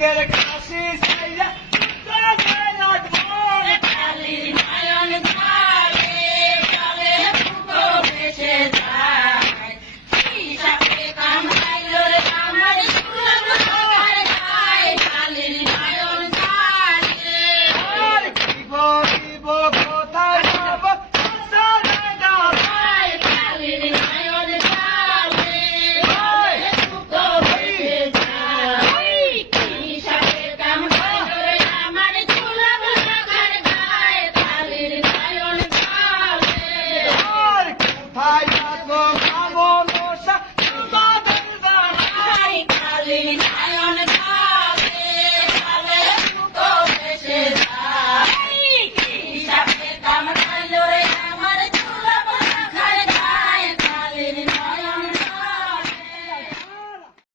get a cassis. Come on, Rosa, come on, Rosa, come on, Rosa, come on, Rosa,